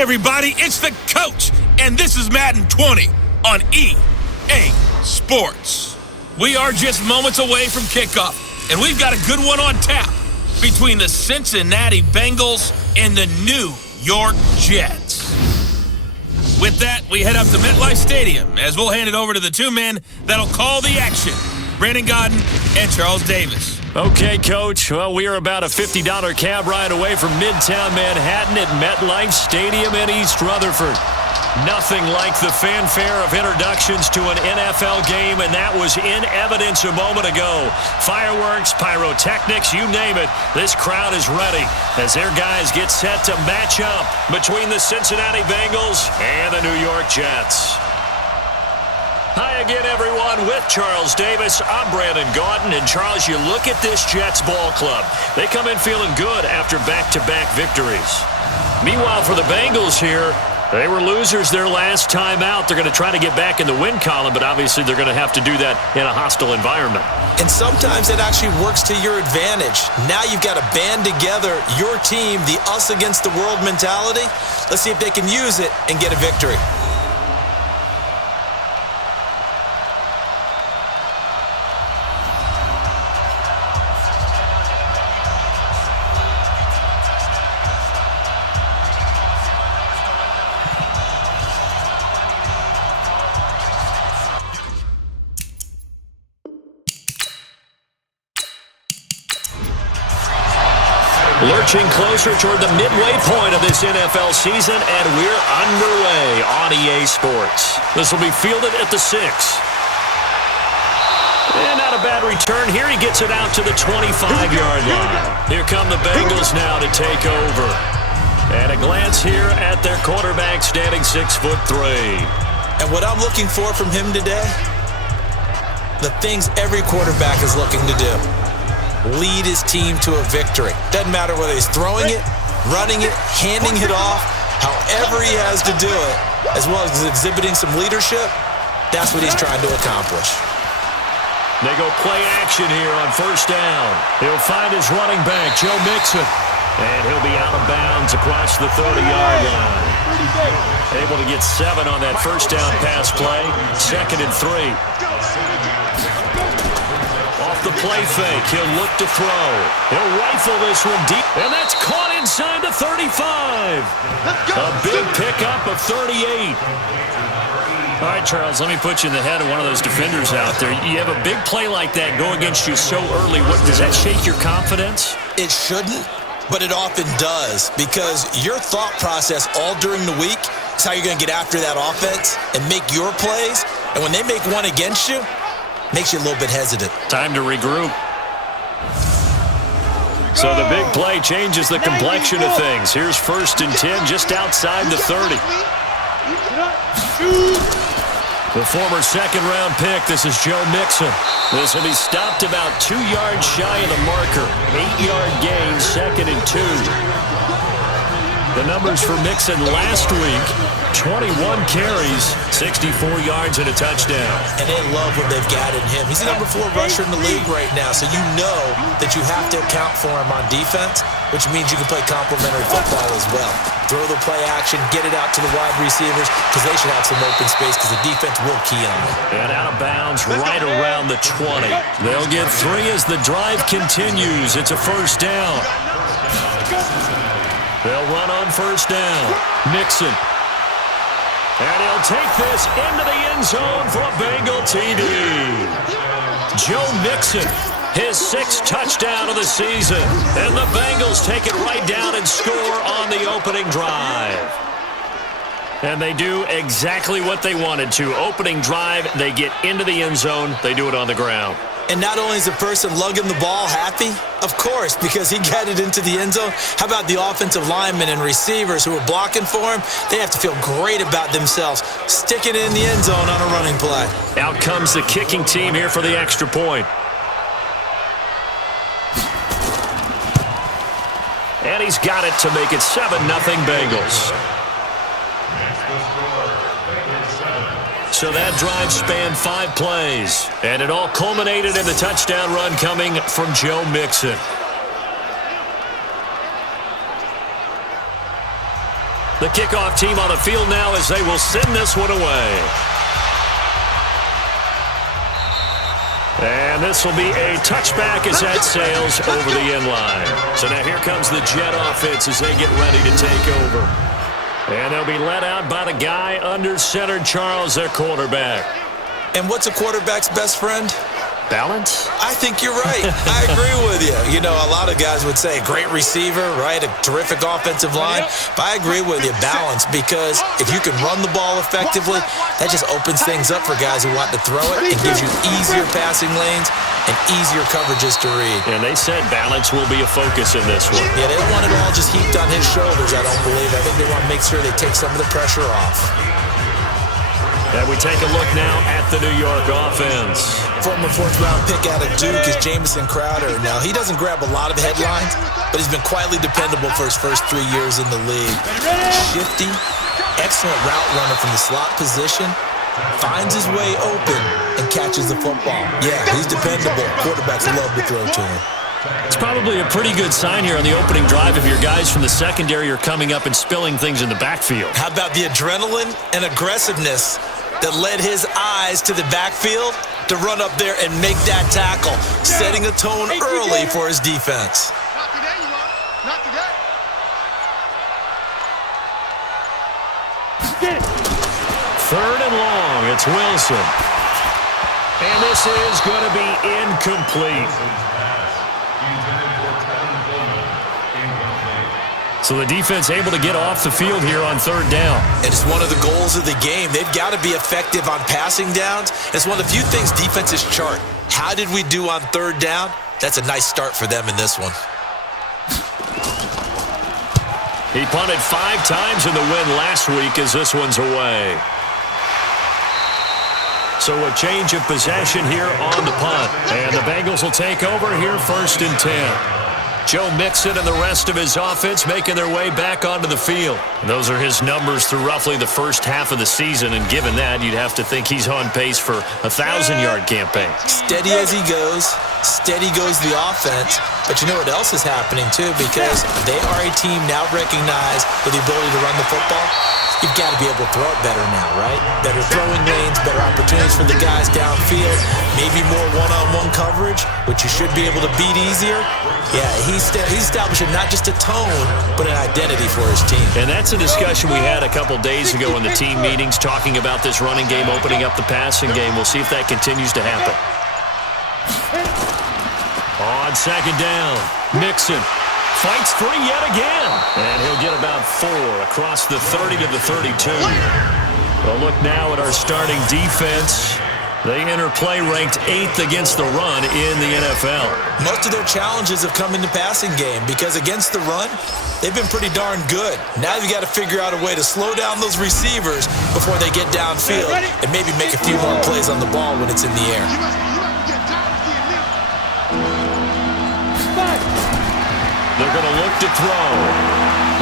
Hey everybody, it's the coach, and this is Madden 20 on EA Sports. We are just moments away from kickoff, and we've got a good one on tap between the Cincinnati Bengals and the New York Jets. With that, we head up to MetLife Stadium as we'll hand it over to the two men that'll call the action, Brandon Godden and Charles Davis. Okay, Coach. Well, we are about a $50 cab ride away from Midtown Manhattan at MetLife Stadium in East Rutherford. Nothing like the fanfare of introductions to an NFL game, and that was in evidence a moment ago. Fireworks, pyrotechnics, you name it. This crowd is ready as their guys get set to match up between the Cincinnati Bengals and the New York Jets. Hi again, everyone. With Charles Davis, I'm Brandon Godden. And, Charles, you look at this Jets ball club. They come in feeling good after back-to-back victories. Meanwhile, for the Bengals here, they were losers their last time out. They're going to try to get back in the win column, but obviously they're going to have to do that in a hostile environment. And sometimes it actually works to your advantage. Now you've got to band together your team, the us against the world mentality. Let's see if they can use it and get a victory. Lurching closer toward the midway point of this NFL season, and we're underway on EA Sports. This will be fielded at the 6. And not a bad return here. He gets it out to the 25-yard line. Here come the Bengals now to take over. And a glance here at their quarterback standing 6'3". And what I'm looking for from him today, the things every quarterback is looking to do. Lead his team to a victory. Doesn't matter whether he's throwing it, running it, handing it off, however he has to do it, as well as exhibiting some leadership, that's what he's trying to accomplish. They go play action here on first down. He'll find his running back, Joe Mixon. And he'll be out of bounds across the 30-yard line. Able to get 7 on that first down pass play. 2nd and 3. Off the play fake, he'll look to throw. He'll rifle this one deep, and that's caught inside the 35. A big pickup of 38. All right, Charles, let me put you in the head of one of those defenders out there. You have a big play like that go against you so early. Does that shake your confidence? It shouldn't, but it often does, because your thought process all during the week is how you're going to get after that offense and make your plays. And when they make one against you, makes you a little bit hesitant. Time to regroup. So the big play changes the complexion of things. Here's 1st and 10 just outside the 30. The former second-round pick, this is Joe Mixon. This will be stopped about 2 yards shy of the marker. 8-yard gain, 2nd and 2. The numbers for Mixon last week, 21 carries, 64 yards and a touchdown. And they love what they've got in him. He's the number 4 rusher in the league right now, so you know that you have to account for him on defense, which means you can play complementary football as well. Throw the play action, get it out to the wide receivers, because they should have some open space because the defense will key on them. And out of bounds right around the 20. They'll get 3 as the drive continues. It's a first down. They'll run on first down. Mixon. And he'll take this into the end zone for a Bengal TD. Joe Mixon, his 6th touchdown of the season. And the Bengals take it right down and score on the opening drive. And they do exactly what they wanted to. Opening drive, they get into the end zone. They do it on the ground. And not only is the person lugging the ball happy, of course, because he got it into the end zone. How about the offensive linemen and receivers who are blocking for him? They have to feel great about themselves, sticking it in the end zone on a running play. Out comes the kicking team here for the extra point. And he's got it to make it 7-0 Bengals. So that drive spanned 5 plays, and it all culminated in the touchdown run coming from Joe Mixon. The kickoff team on the field now as they will send this one away. And this will be a touchback as that sails over the end line. So now here comes the Jet offense as they get ready to take over. And they'll be led out by the guy under center, Charles, their quarterback. And what's a quarterback's best friend? Balance? I think you're right. I agree with you. You know, a lot of guys would say great receiver, right? A terrific offensive line. But I agree with you, balance, because if you can run the ball effectively, that just opens things up for guys who want to throw it. It gives you easier passing lanes and easier coverages to read. And they said balance will be a focus in this one. Yeah, they don't want it all just heaped on his shoulders, I don't believe. I think they want to make sure they take some of the pressure off. And we take a look now at the New York offense. Former fourth-round pick out of Duke is Jamison Crowder. Now, he doesn't grab a lot of headlines, but he's been quietly dependable for his first 3 years in the league. Shifty, excellent route runner from the slot position, finds his way open, and catches the football. Yeah, he's dependable. Quarterbacks love to throw to him. It's probably a pretty good sign here on the opening drive if your guys from the secondary are coming up and spilling things in the backfield. How about the adrenaline and aggressiveness that led his eyes to the backfield to run up there and make that tackle, setting a tone early for his defense. Third and long, it's Wilson. And this is going to be incomplete. So the defense able to get off the field here on third down. And it's one of the goals of the game. They've got to be effective on passing downs. It's one of the few things defenses chart. How did we do on third down? That's a nice start for them in this one. He punted 5 times in the win last week as this one's away. So a change of possession here on the punt. And the Bengals will take over here first and 10. Joe Mixon and the rest of his offense making their way back onto the field. And those are his numbers through roughly the first half of the season, and given that, you'd have to think he's on pace for a 1,000-yard campaign. Steady as he goes, steady goes the offense. But you know what else is happening, too? Because they are a team now recognized with the ability to run the football. You've got to be able to throw it better now, right? Better throwing lanes, better opportunities for the guys downfield, maybe more one-on-one coverage, which you should be able to beat easier. Yeah, he's establishing not just a tone, but an identity for his team. And that's a discussion we had a couple days ago in the team meetings, talking about this running game opening up the passing game. We'll see if that continues to happen. On second down, Mixon fights free yet again. And he'll get about 4 across the 30 to the 32. We'll look now at our starting defense. They enter play ranked 8th against the run in the NFL. Most of their challenges have come in the passing game because against the run, they've been pretty darn good. Now you've got to figure out a way to slow down those receivers before they get downfield and maybe make a few more plays on the ball when it's in the air. They're going to look to throw.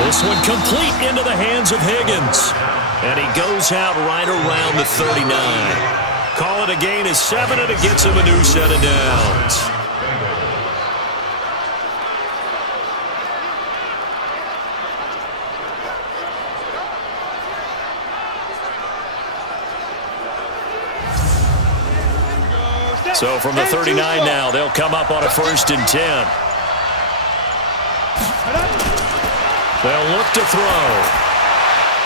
This one complete into the hands of Higgins. And he goes out right around the 39. Call it a gain of 7, and it gets him a new set of downs. So from the 39 now, they'll come up on a first and 10. They'll look to throw.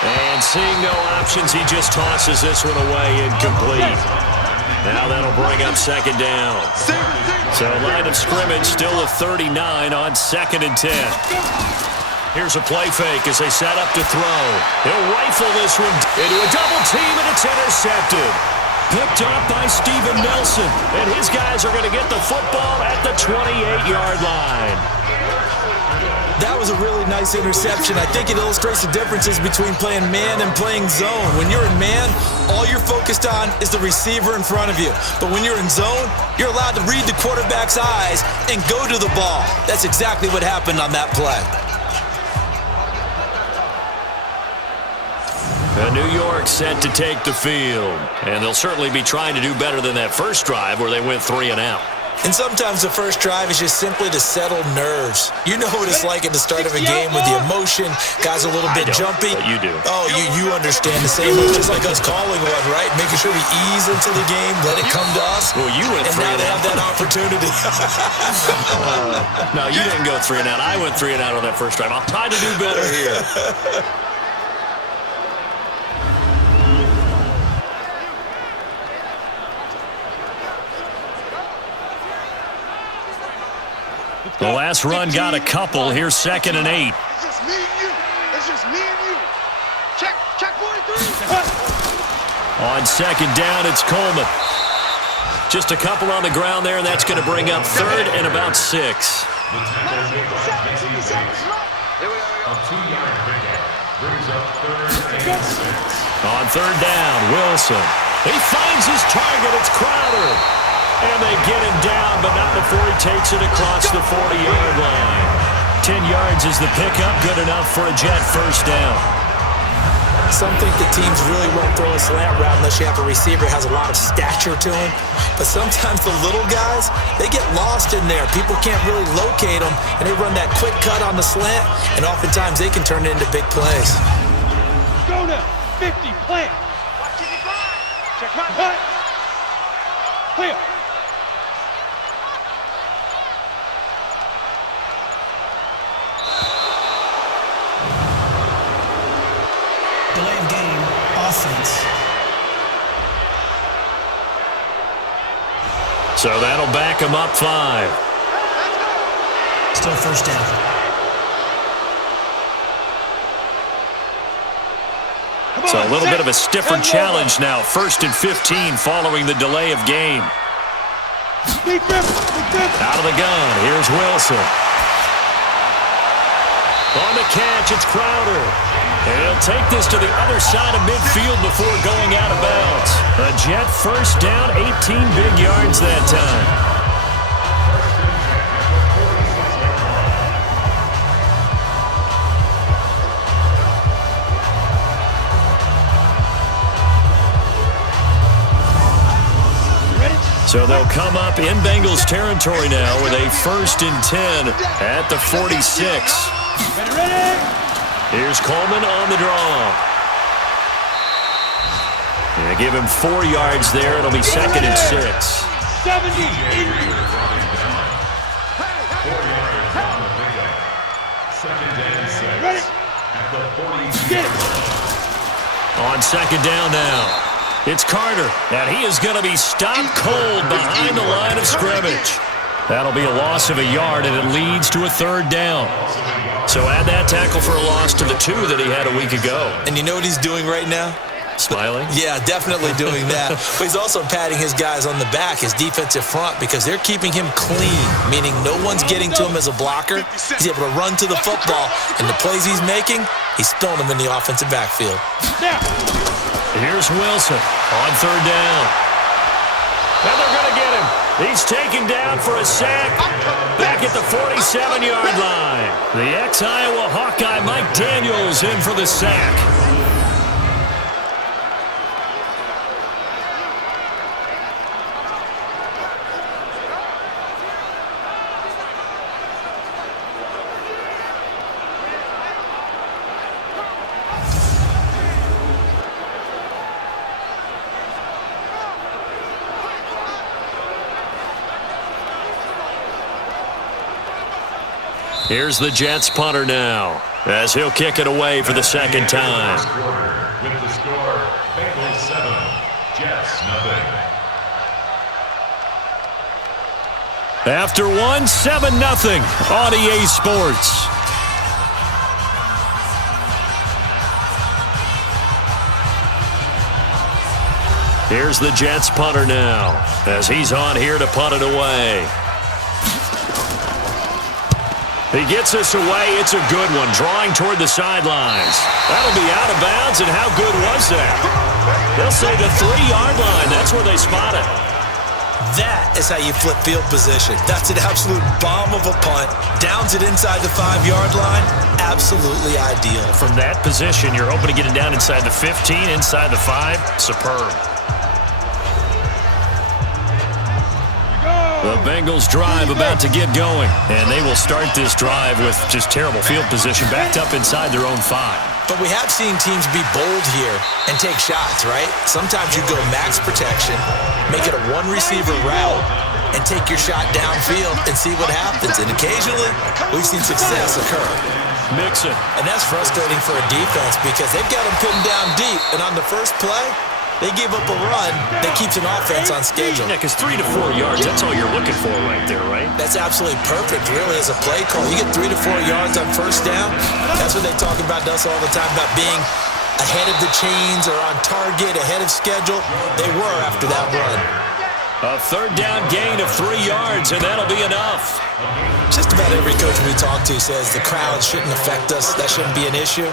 And seeing no options, he just tosses this one away incomplete. Now that'll bring up second down. So line of scrimmage still a 39 on second and 10. Here's a play fake as they set up to throw. He'll rifle this one into a double team, and it's intercepted. Picked up by Steven Nelson. And his guys are going to get the football at the 28-yard line. That was a really nice interception. I think it illustrates the differences between playing man and playing zone. When you're in man, all you're focused on is the receiver in front of you. But when you're in zone, you're allowed to read the quarterback's eyes and go to the ball. That's exactly what happened on that play. New York set to take the field. And they'll certainly be trying to do better than that first drive where they went 3 and out. And sometimes the first drive is just simply to settle nerves. You know what it's like at the start of a game with the emotion. Guys a little bit jumpy. But you do. Oh, you understand the same. It's just like us calling one, right? Making sure we ease into the game, let it come to us. Well, you went and 3 now and they out. have that opportunity. No, you didn't go 3 and out. I went 3 and out on that first drive. I'll try to do better here. The last run got a couple. Here's 2nd and 8. It's just me and you. It's just me and you. Check 43. On 2nd down, it's Coleman. Just a couple on the ground there, and that's going to bring up 3rd and about 6. Here we go. A 2-yard pickup brings up 3rd and 6. On 3rd down, Wilson. He finds his target. It's Crowder. And they get him down, but not before he takes it across the 40-yard line. 10 yards is the pickup, good enough for a Jet first down. Some think the teams really won't throw a slant route unless you have a receiver who has a lot of stature to him. But sometimes the little guys, they get lost in there. People can't really locate them, and they run that quick cut on the slant, and oftentimes they can turn it into big plays. Go now, 50, plant. Watch it, drive. Check my cut. Clear. Delay of game, offense. So that'll back him up 5. Still first down. So a little bit of a stiffer challenge now. 1st and 15 following the delay of game. Out of the gun, here's Wilson. On the catch, it's Crowder. And he'll take this to the other side of midfield before going out of bounds. A Jet first down, 18 big yards that time. So they'll come up in Bengals territory now with a 1st and 10 at the 46. Ready? Here's Coleman on the draw. And give him 4 yards there. It'll be 2nd and 6. 70. 4 yards on the pickup. 2nd and 6. Ready? At the 46. Get it. On 2nd down now, it's Carter. And he is going to be stopped cold behind the line of scrimmage. That'll be a loss of a yard, and it leads to a 3rd down. So add that tackle for a loss to the 2 that he had a week ago. And you know what he's doing right now? Smiling? Yeah, definitely doing that. But he's also patting his guys on the back, his defensive front, because they're keeping him clean, meaning no one's getting to him as a blocker. He's able to run to the football, and the plays he's making, he's throwing them in the offensive backfield. Now. Here's Wilson on 3rd down. And they're going to get him. He's taken down for a sack back at the 47-yard line. The ex-Iowa Hawkeye Mike Daniels in for the sack. Here's the Jets punter now, as he'll kick it away for the 2nd time. With the score, Bengals 7, Jets 0. After one, 7-0 on EA Sports. Here's the Jets punter now, as he's on here to punt it away. He gets us away. It's a good one, drawing toward the sidelines. That'll be out of bounds, and how good was that? They'll say the 3-yard line. That's where they spot it. That is how you flip field position. That's an absolute bomb of a punt. Downs it inside the 5-yard line. Absolutely ideal. From that position, you're hoping to get it down inside the 15, inside the 5. Superb. The Bengals drive about to get going, and they will start this drive with just terrible field position backed up inside their own 5. But we have seen teams be bold here and take shots, right? Sometimes you go max protection, make it a one-receiver route, and take your shot downfield and see what happens. And occasionally, we've seen success occur. Mixon. And that's frustrating for a defense because they've got them pinned down deep. And on the first play, they give up a run that keeps an offense on schedule. Yeah, because 3 to 4 yards, that's all you're looking for right there, right? That's absolutely perfect, really, as a play call. You get 3 to 4 yards on first down. That's what they talk about us all the time, about being ahead of the chains or on target, ahead of schedule. They were after that run. A third down gain of 3 yards, and that'll be enough. Just about every coach we talk to says the crowd shouldn't affect us. That shouldn't be an issue.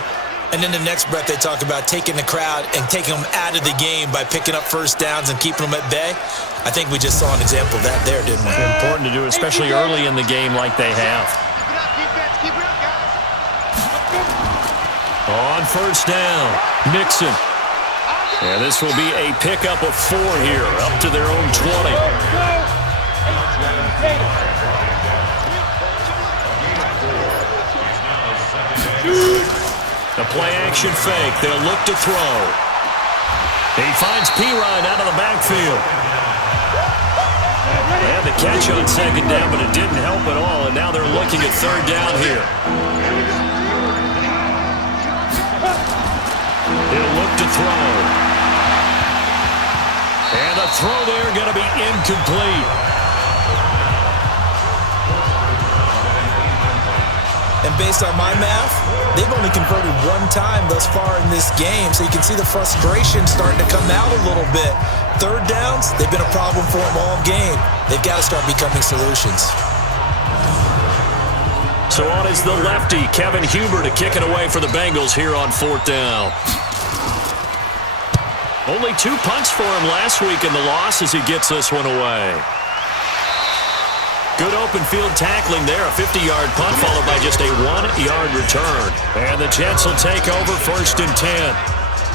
And then the next breath they talk about taking the crowd and taking them out of the game by picking up first downs and keeping them at bay. I think we just saw an example of that there, didn't we? Important to do, especially early in the game like they have. On first down, Mixon. And this will be a pickup of 4 here, up to their own 20. The play-action fake. They'll look to throw. He finds Pirine out of the backfield. They had the catch on second down, but it didn't help at all, and now they're looking at third down here. He'll look to throw. And the throw there going to be incomplete. And based on my math, they've only converted 1 time thus far in this game, so you can see the frustration starting to come out a little bit. Third downs, they've been a problem for them all game. They've got to start becoming solutions. So on is the lefty, Kevin Huber, to kick it away for the Bengals here on fourth down. Only 2 punts for him last week in the loss as he gets this one away. Good open field tackling there. A 50-yard punt followed by just a 1-yard return. And the Jets will take over first and 10.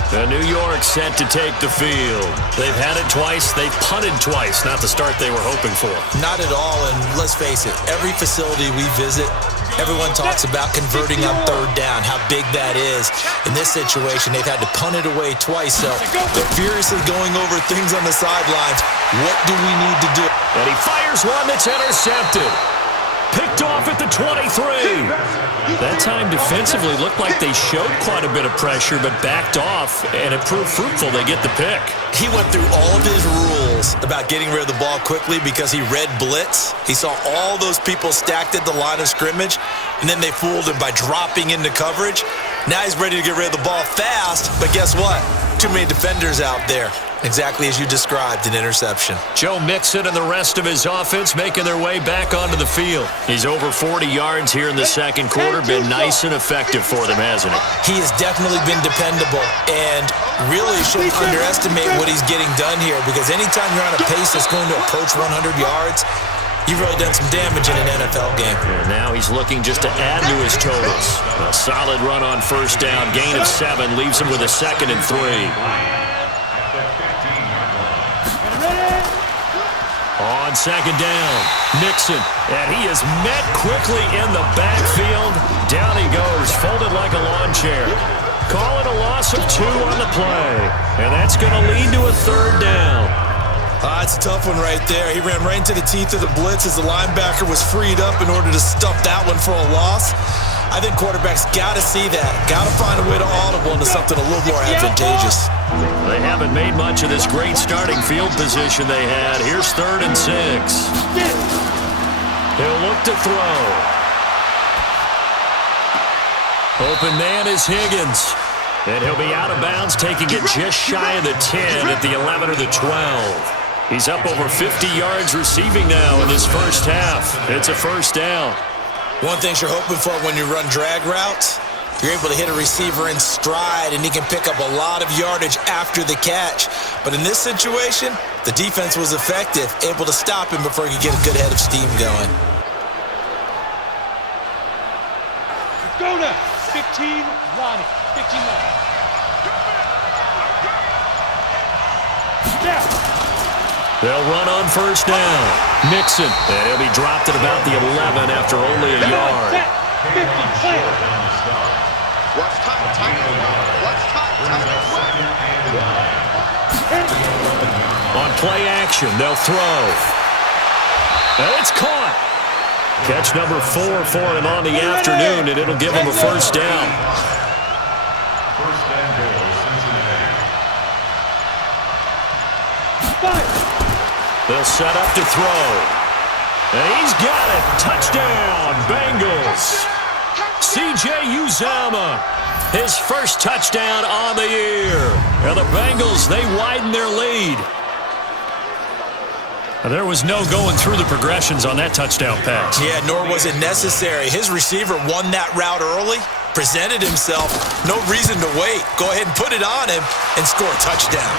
The New York set to take the field. They've had it twice. They've punted twice. Not the start they were hoping for. Not at all, and let's face it, every facility we visit, everyone talks about converting on third down, how big that is. In this situation, they've had to punt it away twice, so they're furiously going over things on the sidelines. What do we need to do? And he fires one that's intercepted. Picked off at the 23. That time defensively looked like they showed quite a bit of pressure, but backed off, and it proved fruitful. They get the pick. He went through all of his rules about getting rid of the ball quickly because he read blitz. He saw all those people stacked at the line of scrimmage, and then they fooled him by dropping into coverage. Now he's ready to get rid of the ball fast, but guess what? Too many defenders out there. Exactly as you described, an interception. Joe Mixon and the rest of his offense making their way back onto the field. He's over 40 yards here in the second quarter. Been nice and effective for them, hasn't he? He has definitely been dependable and really shouldn't underestimate what he's getting done here because anytime you're on a pace that's going to approach 100 yards, you've really done some damage in an NFL game. And now he's looking just to add to his totals. A solid run on first down. Gain of 7 leaves him with a 2nd and 3. On second down, Mixon, and he is met quickly in the backfield. Down he goes, folded like a lawn chair. Call it a loss of 2 on the play, and that's going to lead to a third down. It's a tough one right there. He ran right into the teeth of the blitz as the linebacker was freed up in order to stuff that one for a loss. I think quarterbacks got to see that. Got to find a way to audible into something a little more advantageous. They haven't made much of this great starting field position they had. Here's 3rd and 6. He'll look to throw. Open man is Higgins. And he'll be out of bounds, taking it just shy of the 10 at the 11 or the 12. He's up over 50 yards receiving now in this first half. It's a first down. One thing you're hoping for when you run drag routes, you're able to hit a receiver in stride, and he can pick up a lot of yardage after the catch. But in this situation, the defense was effective, able to stop him before he could get a good head of steam going. Let's go now. 15, Ronnie. 15 now. They'll run on first down. Mixon, and he'll be dropped at about the 11 after only a yard. What's tight? What's tight? On play action, they'll throw. And it's caught. Catch number 4 for him on the afternoon, and it'll give him a first down. First and goal, Cincinnati. They'll set up to throw. And he's got it. Touchdown, Bengals. C.J. Uzomah, his first touchdown on the year. And the Bengals, they widen their lead. There was no going through the progressions on that touchdown pass. Yeah, nor was it necessary. His receiver won that route early, presented himself. No reason to wait. Go ahead and put it on him and score a touchdown.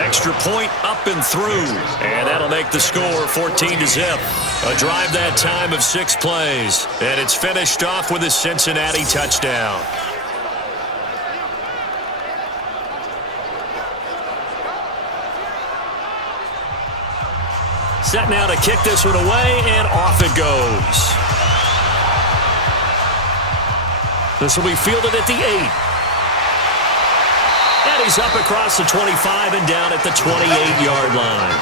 Extra point up and through. And that'll make the score 14-0. A drive that time of 6 plays. And it's finished off with a Cincinnati touchdown. Set now to kick this one away, and off it goes. This will be fielded at the 8. And he's up across the 25 and down at the 28-yard line.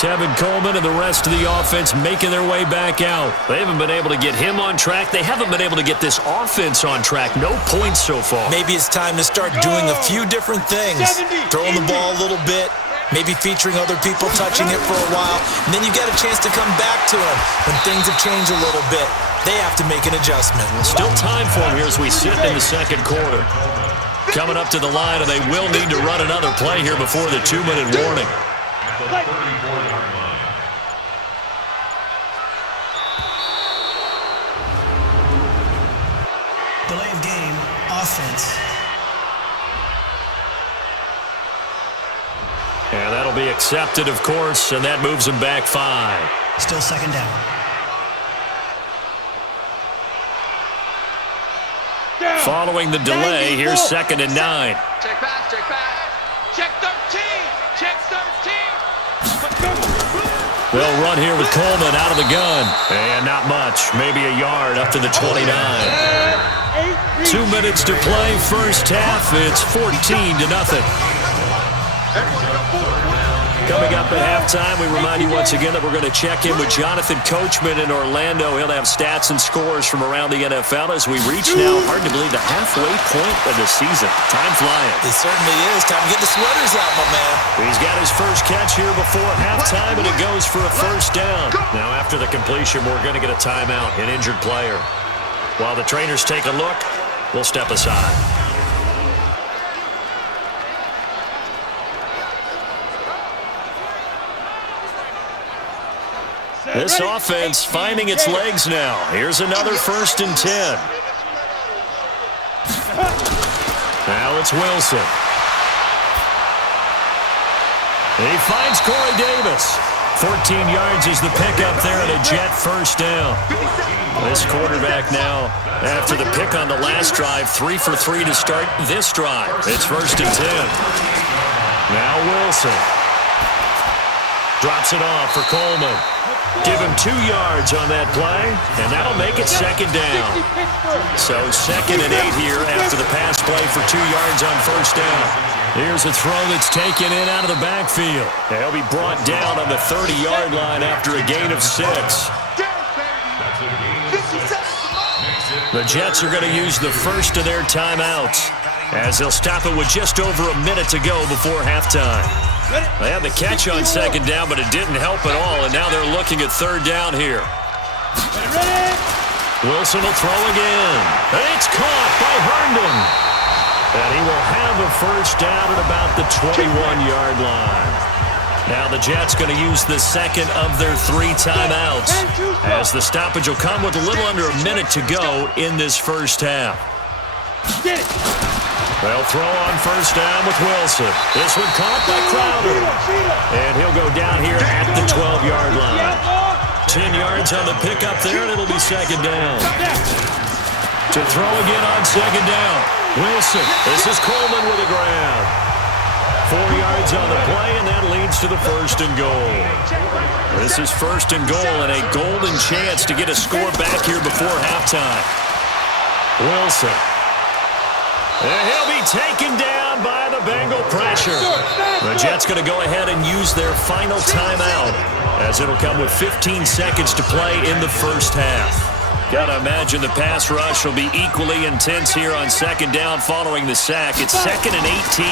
Tevin Coleman and the rest of the offense making their way back out. They haven't been able to get him on track. They haven't been able to get this offense on track. No points so far. Maybe it's time to start doing a few different things. Throwing the ball a little bit, maybe featuring other people touching it for a while, and then you get a chance to come back to him when things have changed a little bit. They have to make an adjustment. Still time for him here as we sit in the second quarter. Coming up to the line, and they will need to run another play here before the 2-minute warning. At the 34-yard line. Delay of game, offense. And that'll be accepted, of course, and that moves him back 5. Still second down. Following the delay, here's 2nd and 9. Check pass. Check 13. Check 13. They'll run here with Coleman out of the gun. And not much, maybe a yard up to the 29. 2 minutes to play, first half. It's 14-0. Coming up at halftime, we remind you once again that we're going to check in with Jonathan Coachman in Orlando. He'll have stats and scores from around the NFL as we reach now, hard to believe, the halfway point of the season. Time flying. It certainly is. Time to get the sweaters out, my man. He's got his first catch here before halftime, and it goes for a first down. Now, after the completion, we're going to get a timeout, an injured player. While the trainers take a look, we'll step aside. This offense finding its legs now. Here's another 1st and 10. Now it's Wilson. He finds Corey Davis. 14 yards is the pickup there and a Jet first down. This quarterback now, after the pick on the last drive, 3 for 3 to start this drive. It's 1st and 10. Now Wilson. Drops it off for Coleman. Give him 2 yards on that play, and that'll make it 2nd down. So 2nd and 8 here after the pass play for 2 yards on first down. Here's a throw that's taken in out of the backfield. He'll be brought down on the 30-yard line after a gain of 6. The Jets are going to use the first of their timeouts as they'll stop it with just over a minute to go before halftime. They had the catch on 2nd down, but it didn't help at all, and now they're looking at 3rd down here. Wilson will throw again. It's caught by Herndon. And he will have a first down at about the 21-yard line. Now the Jets going to use the 2nd of their 3 timeouts as the stoppage will come with a little under a minute to go in this first half. They'll throw on first down with Wilson. This one caught by Crowder. And he'll go down here at the 12-yard line. 10 yards on the pickup there, and it'll be 2nd down. To throw again on 2nd down. Wilson. This is Coleman with a grab. 4 yards on the play, and that leads to the first and goal. This is first and goal and a golden chance to get a score back here before halftime. Wilson. And he'll be taken down by the Bengal pressure. The Jets going to go ahead and use their final timeout, as it'll come with 15 seconds to play in the first half. Got to imagine the pass rush will be equally intense here on second down following the sack. It's 2nd and 18.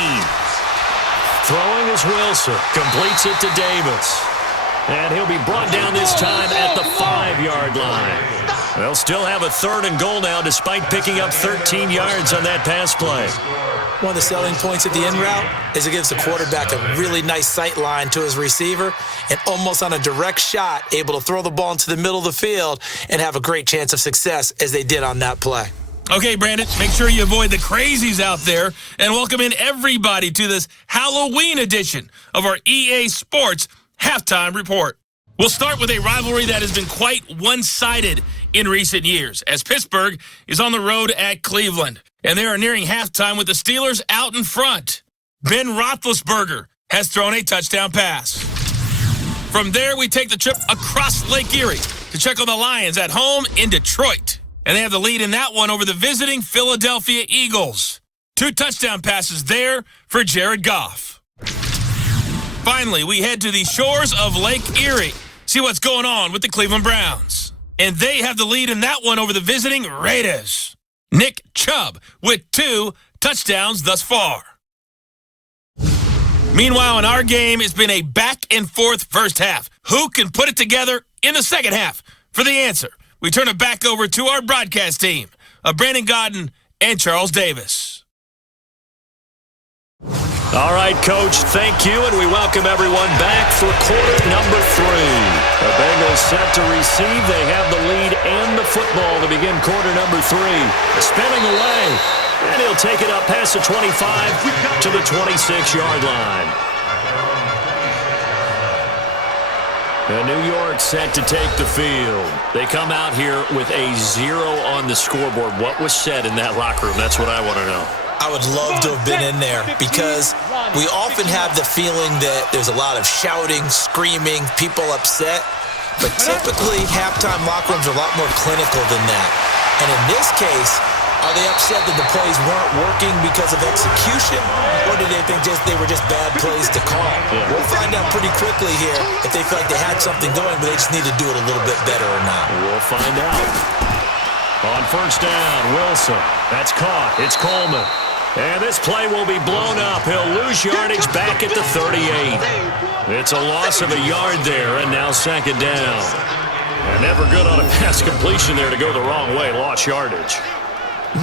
Throwing is Wilson. Completes it to Davis. And he'll be brought down this time at the 5-yard line. They'll still have a 3rd and goal now despite picking up 13 yards on that pass play. One of the selling points of the in route is it gives the quarterback a really nice sight line to his receiver and almost on a direct shot able to throw the ball into the middle of the field and have a great chance of success as they did on that play. Okay, Brandon, make sure you avoid the crazies out there and welcome in everybody to this Halloween edition of our EA Sports Halftime Report. We'll start with a rivalry that has been quite one-sided in recent years, as Pittsburgh is on the road at Cleveland, and they are nearing halftime with the Steelers out in front. Ben Roethlisberger has thrown a touchdown pass. From there, we take the trip across Lake Erie to check on the Lions at home in Detroit, and they have the lead in that one over the visiting Philadelphia Eagles. 2 touchdown passes there for Jared Goff. Finally, we head to the shores of Lake Erie, see what's going on with the Cleveland Browns. And they have the lead in that one over the visiting Raiders. Nick Chubb with 2 touchdowns thus far. Meanwhile, in our game, it's been a back-and-forth first half. Who can put it together in the second half? For the answer, we turn it back over to our broadcast team of Brandon Godden and Charles Davis. All right, Coach, thank you, and we welcome everyone back for quarter number 3. The Bengals set to receive. They have the lead and the football to begin quarter number 3. Spinning away, and he'll take it up past the 25 to the 26-yard line. And New York set to take the field. They come out here with a 0 on the scoreboard. What was said in that locker room? That's what I want to know. I would love to have been in there because we often have the feeling that there's a lot of shouting, screaming, people upset. But typically, halftime locker rooms are a lot more clinical than that. And in this case, are they upset that the plays weren't working because of execution? Or did they think they were just bad plays to call? Yeah. We'll find out pretty quickly here if they feel like they had something going, but they just need to do it a little bit better or not. We'll find out. On first down, Wilson. That's caught. It's Coleman. And this play will be blown up. He'll lose yardage back at the 38. It's a loss of a yard there, and now second down. And never good on a pass completion there to go the wrong way. Lost yardage.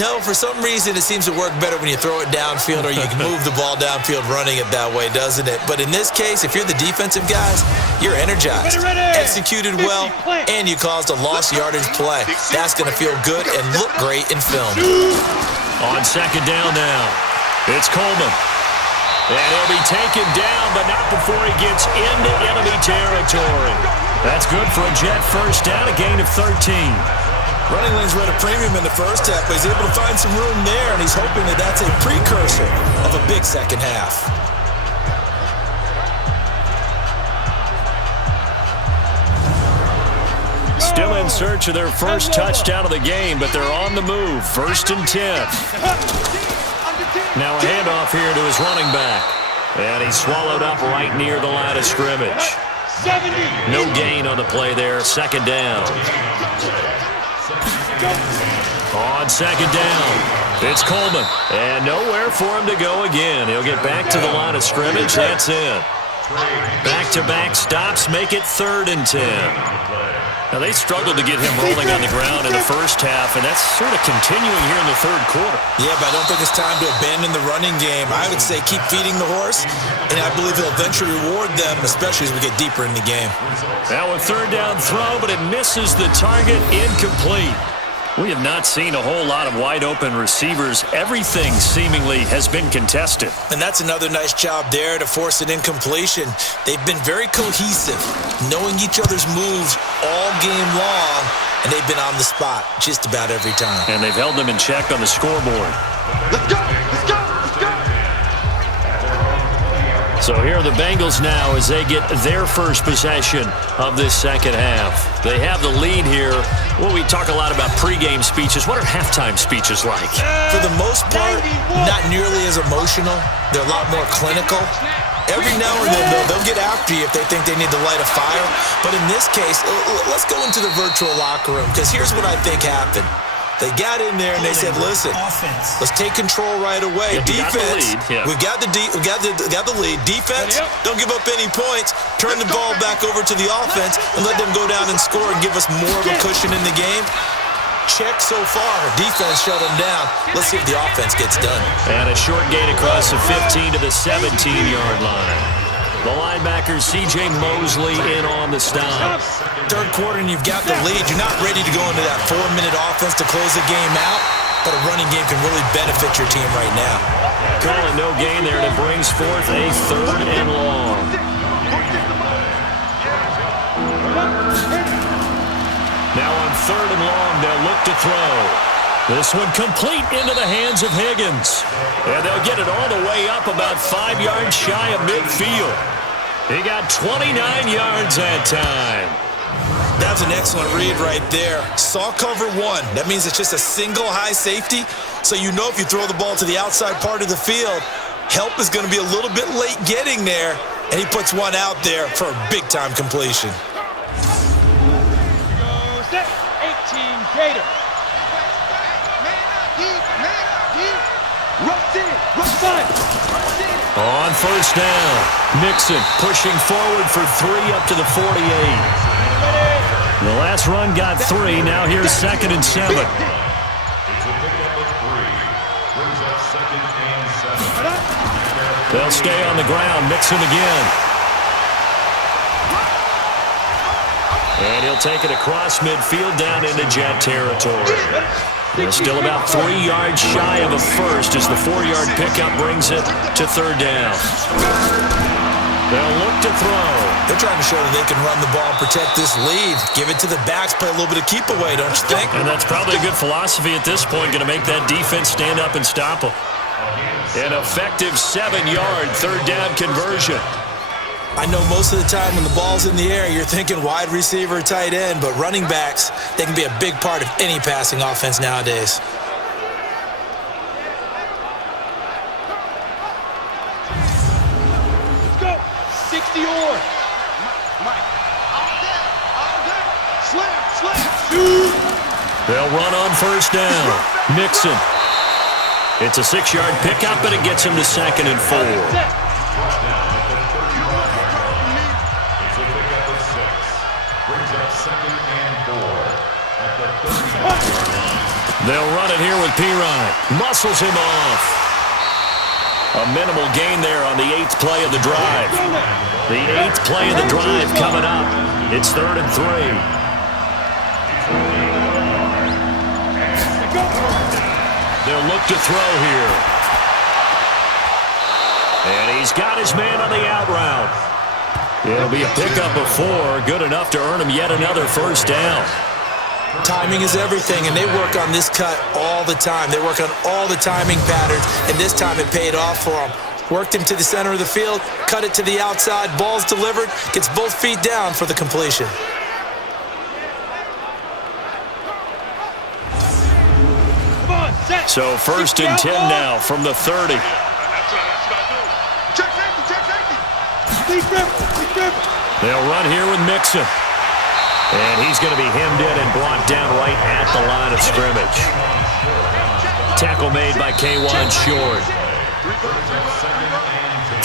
No, for some reason, it seems to work better when you throw it downfield or you can move the ball downfield running it that way, doesn't it? But in this case, if you're the defensive guys, you're energized, executed well, and you caused a lost yardage play. That's going to feel good and look great in film. On second down now, it's Coleman. And he'll be taken down, but not before he gets into enemy territory. That's good for a Jet first down, a gain of 13. Running lanes were at a premium in the first half, but he's able to find some room there, and he's hoping that that's a precursor of a big second half. Still in search of their first touchdown of the game, but they're on the move. 1st and 10. Now a handoff here to his running back. And he's swallowed up right near the line of scrimmage. No gain on the play there. Second down. On second down, it's Coleman. And nowhere for him to go again. He'll get back to the line of scrimmage. That's it. Back-to-back stops make it 3rd and 10. Now, they struggled to get him rolling on the ground in the first half, and that's sort of continuing here in the third quarter. Yeah, but I don't think it's time to abandon the running game. I would say keep feeding the horse, and I believe he'll eventually reward them, especially as we get deeper in the game. Now a 3rd down throw, but it misses the target, incomplete. We have not seen a whole lot of wide-open receivers. Everything seemingly has been contested. And that's another nice job there to force an incompletion. They've been very cohesive, knowing each other's moves all game long, and they've been on the spot just about every time. And they've held them in check on the scoreboard. Let's go! Let's go! Let's go! So here are the Bengals now as they get their first possession of this second half. They have the lead here. Well, we talk a lot about pregame speeches. What are halftime speeches like? For the most part, not nearly as emotional. They're a lot more clinical. Every now and then, they'll get after you if they think they need to light a fire. But in this case, let's go into the virtual locker room, because here's what I think happened. They got in there and they said, listen, let's take control right away. Defense, we got the lead. Defense, don't give up any points. Turn the ball back over to the offense and let them go down and score and give us more of a cushion in the game. Check so far. Defense shut them down. Let's see if the offense gets done. And a short gain across the 15 to the 17-yard line. The linebacker, C.J. Mosley, in on the stop. Third quarter and you've got the lead. You're not ready to go into that 4-minute offense to close the game out, but a running game can really benefit your team right now. Calling no gain there, and it brings forth a 3rd and long. Now on 3rd and long, they'll look to throw. This one complete into the hands of Higgins. And they'll get it all the way up about 5 yards shy of midfield. He got 29 yards that time. That's an excellent read right there. Saw cover 1. That means it's just a single high safety. So you know if you throw the ball to the outside part of the field, help is going to be a little bit late getting there. And he puts one out there for a big-time completion. 18 Gator. On 1st down, Mixon pushing forward for 3 up to the 48. The last run got 3. Now here's 2nd and 7. It's a pickup of 3. Brings up 2nd and 7. They'll stay on the ground. Mixon again. And he'll take it across midfield down into Jet territory. They're still about 3 yards shy of a first as the 4-yard pickup brings it to 3rd down. They'll look to throw. They're trying to show that they can run the ball and protect this lead. Give it to the backs, play a little bit of keep away, don't you think? And that's probably a good philosophy at this point, going to make that defense stand up and stop them. An effective 7-yard 3rd down conversion. I know most of the time when the ball's in the air, you're thinking wide receiver, tight end, but running backs, they can be a big part of any passing offense nowadays. Let's go. 60 or. Mike. Slam. Shoot. They'll run on 1st down. Mixon. It's a 6-yard pickup, but it gets him to 2nd and 4. They'll run it here with Pirine. Muscles him off. A minimal gain there on the 8th play of the drive. The 8th play of the drive coming up. It's 3rd and 3. They'll look to throw here. And he's got his man on the out route. It'll be a pickup of 4, good enough to earn him yet another 1st down. Timing is everything, and they work on this cut all the time. They work on all the timing patterns, and this time it paid off for them. Worked him to the center of the field, cut it to the outside, ball's delivered, gets both feet down for the completion. So 1st and 10 now from the 30. They'll run here with Mixon. And he's going to be hemmed in and brought down right at the line of scrimmage. Tackle made by K1 Short.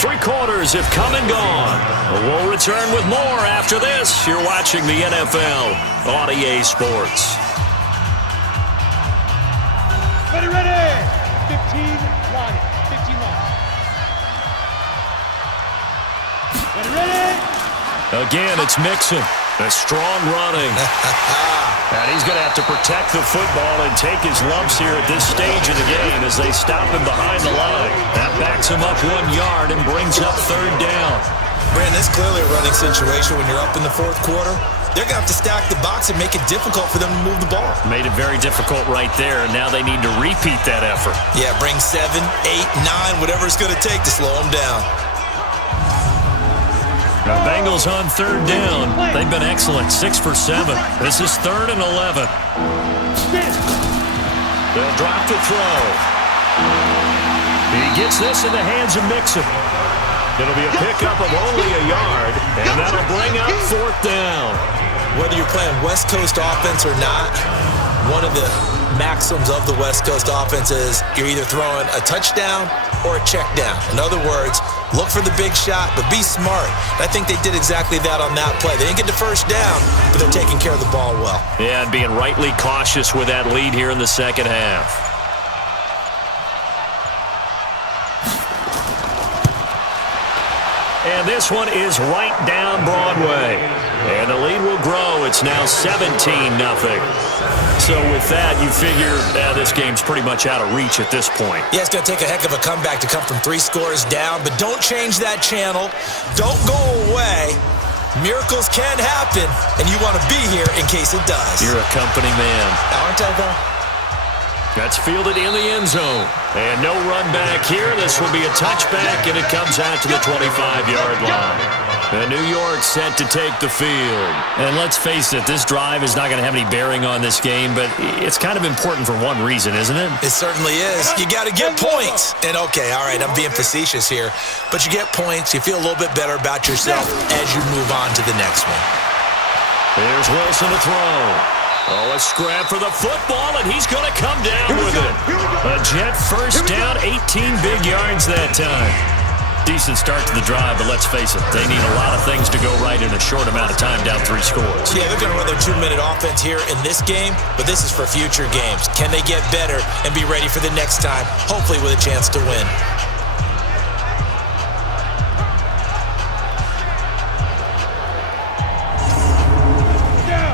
3 quarters have come and gone. We'll return with more after this. You're watching the NFL on EA Sports. Ready. 15 line. 15 line. Ready. Again, it's Mixon. A strong running. And he's going to have to protect the football and take his lumps here at this stage of the game as they stop him behind the line. That backs him up 1 yard and brings up 3rd down. Brandon, that's clearly a running situation when you're up in the 4th quarter. They're going to have to stack the box and make it difficult for them to move the ball. Made it very difficult right there, and now they need to repeat that effort. Yeah, bring 7, 8, 9, whatever it's going to take to slow them down. The Bengals on third down. They've been excellent, 6 for 7. This is 3rd and 11. They'll drop to throw. He gets this in the hands of Mixon. It'll be a pickup of only a yard, and that'll bring up 4th down. Whether you're playing West Coast offense or not, one of the maxims of the West Coast offense is you're either throwing a touchdown or a check down. In other words, look for the big shot, but be smart. I think they did exactly that on that play. They didn't get the first down, but they're taking care of the ball well. Yeah, and being rightly cautious with that lead here in the second half. And this one is right down Broadway. And the lead will grow. It's now 17-0. So with that, you figure this game's pretty much out of reach at this point. Yeah, it's going to take a heck of a comeback to come from 3 scores down, but don't change that channel. Don't go away. Miracles can happen, and you want to be here in case it does. You're a company man. Aren't I, though? That's fielded in the end zone. And no run back here. This will be a touchback, and it comes out to the 25-yard line. And New York set to take the field. And let's face it, this drive is not going to have any bearing on this game, but it's kind of important for one reason, isn't it? It certainly is. You got to get points. And okay, all right, I'm being facetious here, but you get points. You feel a little bit better about yourself as you move on to the next one. Here's Wilson to throw. Oh, a scrap for the football, and he's going to come down with it. A Jet first down, 18 big yards that time. Decent start to the drive, but let's face it, they need a lot of things to go right in a short amount of time, down 3 scores. Yeah, they're going to run their 2-minute offense here in this game, but this is for future games. Can they get better and be ready for the next time, hopefully with a chance to win?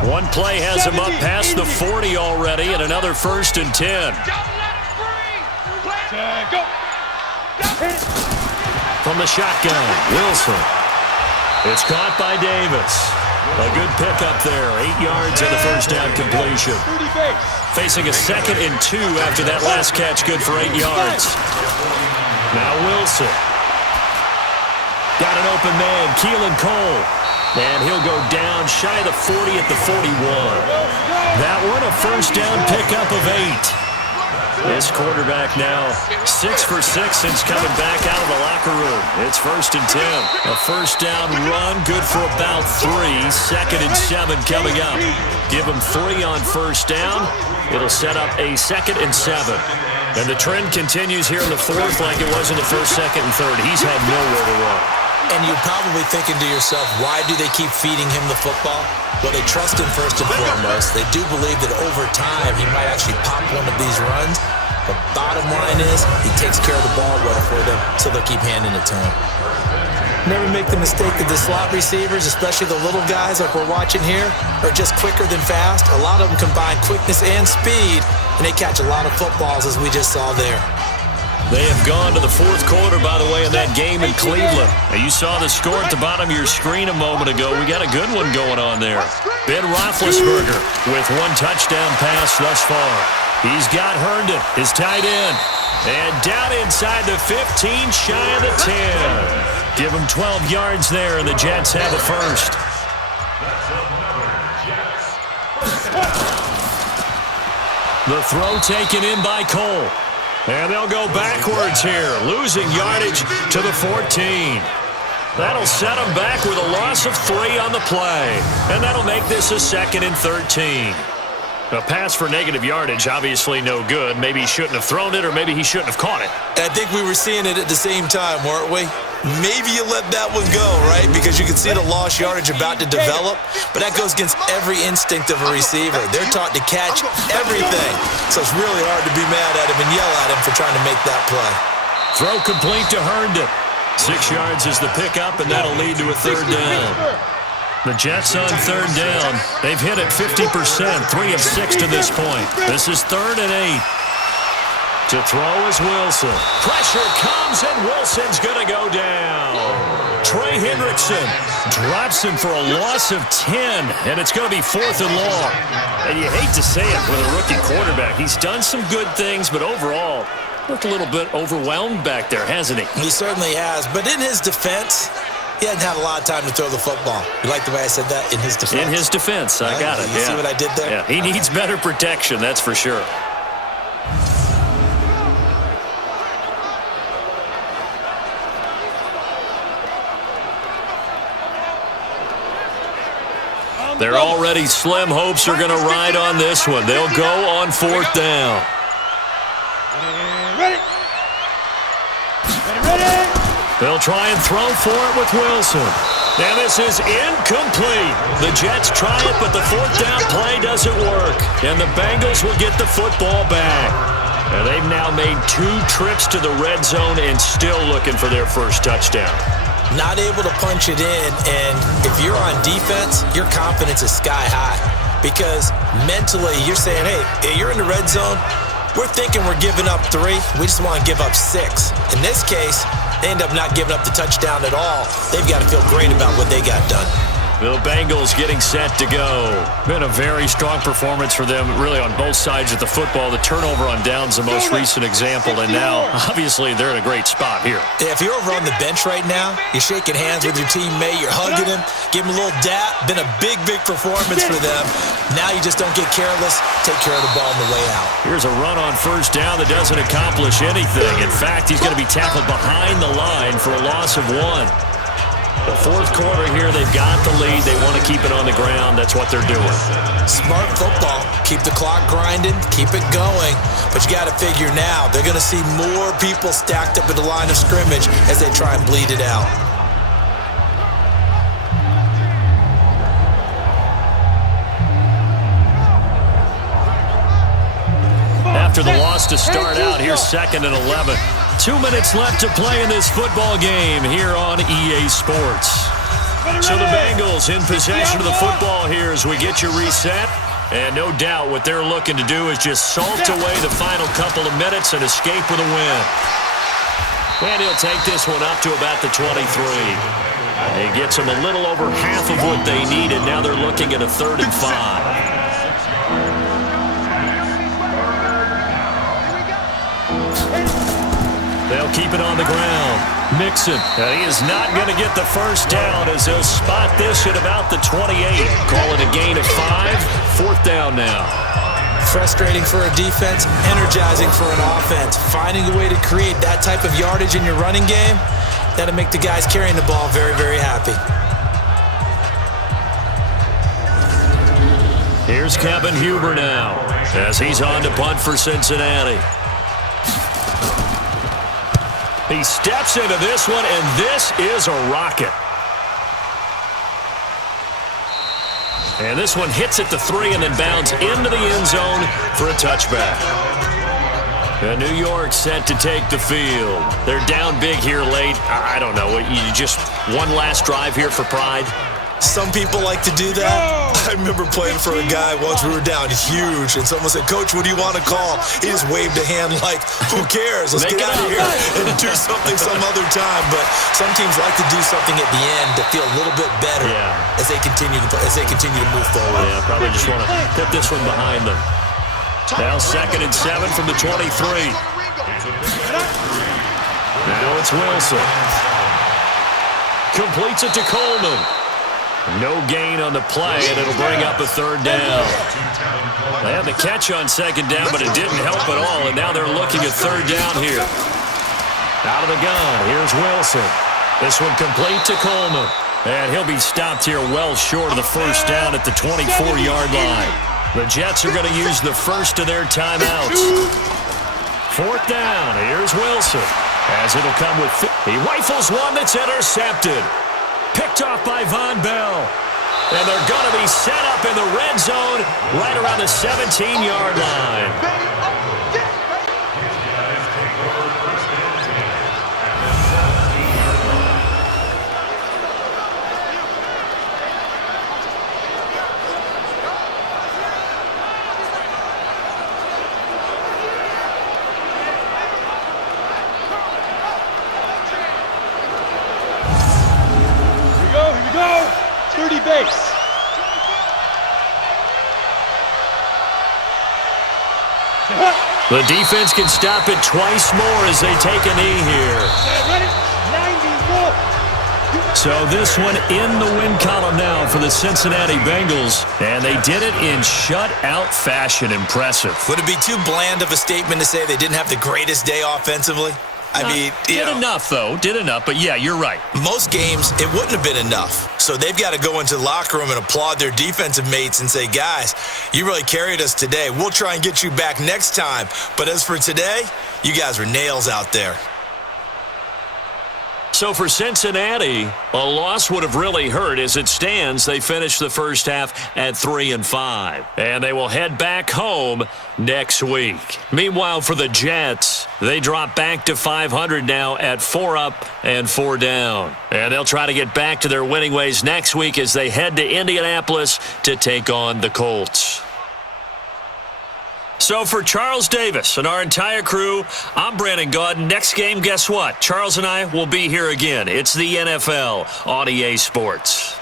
One play has him up past the 40 already, and another 1st and 10. From the shotgun, Wilson. It's caught by Davis. A good pickup there, 8 yards and the first down completion. Facing a 2nd and 2 after that last catch, good for 8 yards. Now Wilson. Got an open man, Keelan Cole. And he'll go down shy of the 40 at the 41. That one a first down pickup of 8. This quarterback now 6 for 6 since coming back out of the locker room. It's 1st and 10. A first down run, good for about 3. 2nd and 7 coming up. Give him 3 on first down. It'll set up a 2nd and 7. And the trend continues here in the 4th like it was in the 1st, 2nd, and 3rd. He's had nowhere to run. And you're probably thinking to yourself, why do they keep feeding him the football? Well, they trust him first and foremost. They do believe that over time he might actually pop one of these runs. The bottom line is he takes care of the ball well for them, so they'll keep handing it to him. Never make the mistake that the slot receivers, especially the little guys like we're watching here, are just quicker than fast. A lot of them combine quickness and speed, and they catch a lot of footballs, as we just saw there. They have gone to the 4th quarter, by the way, in that game in Cleveland. Now, you saw the score at the bottom of your screen a moment ago. We got a good one going on there. Ben Roethlisberger with 1 touchdown pass thus far. He's got Herndon, his tight end. And down inside the 15, shy of the 10. Give him 12 yards there, and the Jets have a first. The throw taken in by Cole. And they'll go backwards here, losing yardage to the 14. That'll set them back with a loss of 3 on the play. And that'll make this a 2nd and 13. A pass for negative yardage, obviously no good. Maybe he shouldn't have thrown it, or maybe he shouldn't have caught it. I think we were seeing it at the same time, weren't we? Maybe you let that one go, right? Because you can see the lost yardage about to develop, but that goes against every instinct of a receiver. They're taught to catch everything, so it's really hard to be mad at him and yell at him for trying to make that play. Throw complete to Herndon. 6 yards is the pickup, and that'll lead to a 3rd down. The Jets on 3rd down. They've hit it 50%, 3 of 6 to this point. This is 3rd and 8. To throw is Wilson. Pressure comes, and Wilson's going to go down. Trey Hendrickson drops him for a loss of 10, and it's going to be 4th and long. And you hate to say it with a rookie quarterback. He's done some good things, but overall, looked a little bit overwhelmed back there, hasn't he? He certainly has, but in his defense, he hadn't had a lot of time to throw the football. You like the way I said that? In his defense. In his defense, I got it. You see what I did there? Yeah, he needs better protection, that's for sure. They're already slim hopes are going to ride on this one. They'll go on 4th down. Ready. Ready. They'll try and throw for it with Wilson. And this is incomplete. The Jets try it, but the 4th down play doesn't work. And the Bengals will get the football back. And they've now made 2 trips to the red zone and still looking for their first touchdown. Not able to punch it in, and if you're on defense, your confidence is sky high because mentally you're saying, hey, you're in the red zone. We're thinking we're giving up 3. We just want to give up 6. In this case, they end up not giving up the touchdown at all. They've got to feel great about what they got done. The Bengals getting set to go. Been a very strong performance for them, really on both sides of the football. The turnover on downs the most recent example, and now, obviously, they're in a great spot here. Yeah, if you're over on the bench right now, you're shaking hands with your teammate, you're hugging him, give him a little dap. Been a big, big performance for them. Now you just don't get careless. Take care of the ball on the way out. Here's a run on 1st down that doesn't accomplish anything. In fact, he's going to be tackled behind the line for a loss of 1. The 4th quarter here, they've got the lead. They want to keep it on the ground. That's what they're doing. Smart football. Keep the clock grinding. Keep it going. But you got to figure now, they're going to see more people stacked up at the line of scrimmage as they try and bleed it out. After the loss to start out, here's 2nd and 11. 2 minutes left to play in this football game here on EA Sports. So the Bengals in possession of the football here as we get you reset. And no doubt what they're looking to do is just salt away the final couple of minutes and escape with a win. And he'll take this one up to about the 23. It gets them a little over half of what they needed. Now they're looking at a 3rd and 5. They'll keep it on the ground. Mixon. And he is not going to get the first down as they'll spot this at about the 28. Call it a gain of 5. 4th down now. Frustrating for a defense, energizing for an offense. Finding a way to create that type of yardage in your running game, that'll make the guys carrying the ball very, very happy. Here's Kevin Huber now as he's on to punt for Cincinnati. He steps into this one, and this is a rocket. And this one hits at the 3 and then bounds into the end zone for a touchback. And New York set to take the field. They're down big here late. I don't know. You just one last drive here for pride? Some people like to do that. I remember playing for a guy once. We were down huge, and someone said, "Coach, what do you want to call?" He just waved a hand like, "Who cares? Let's get out of here and do something some other time." But some teams like to do something at the end to feel a little bit better as they continue to move forward. Yeah, probably just want to put this one behind them. Now 2nd and 7 from the 23. Now it's Wilson. Completes it to Coleman. No gain on the play, and it'll bring up a 3rd down. They had the catch on 2nd down, but it didn't help at all, and now they're looking at 3rd down here. Out of the gun, here's Wilson. This one complete to Coleman. And he'll be stopped here well short of the first down at the 24-yard line. The Jets are going to use the first of their timeouts. 4th down, here's Wilson. As it'll come with... He rifles one that's intercepted. Picked off by Von Bell. And they're going to be set up in the red zone right around the 17-yard line. Base. The defense can stop it twice more as they take a knee here. Ready? 90, So this one in the win column now for the Cincinnati Bengals, and they did it in shutout fashion. Impressive. Would it be too bland of a statement to say they didn't have the greatest day offensively? I mean, did enough, though. Did enough. But, yeah, you're right. Most games, it wouldn't have been enough. So they've got to go into the locker room and applaud their defensive mates and say, guys, you really carried us today. We'll try and get you back next time. But as for today, you guys were nails out there. So for Cincinnati, a loss would have really hurt. As it stands, they finished the first half at 3-5. And they will head back home next week. Meanwhile, for the Jets, they drop back to 500 now at 4 up and 4 down. And they'll try to get back to their winning ways next week as they head to Indianapolis to take on the Colts. So for Charles Davis and our entire crew, I'm Brandon Gaudin. Next game, guess what? Charles and I will be here again. It's the NFL on EA Sports.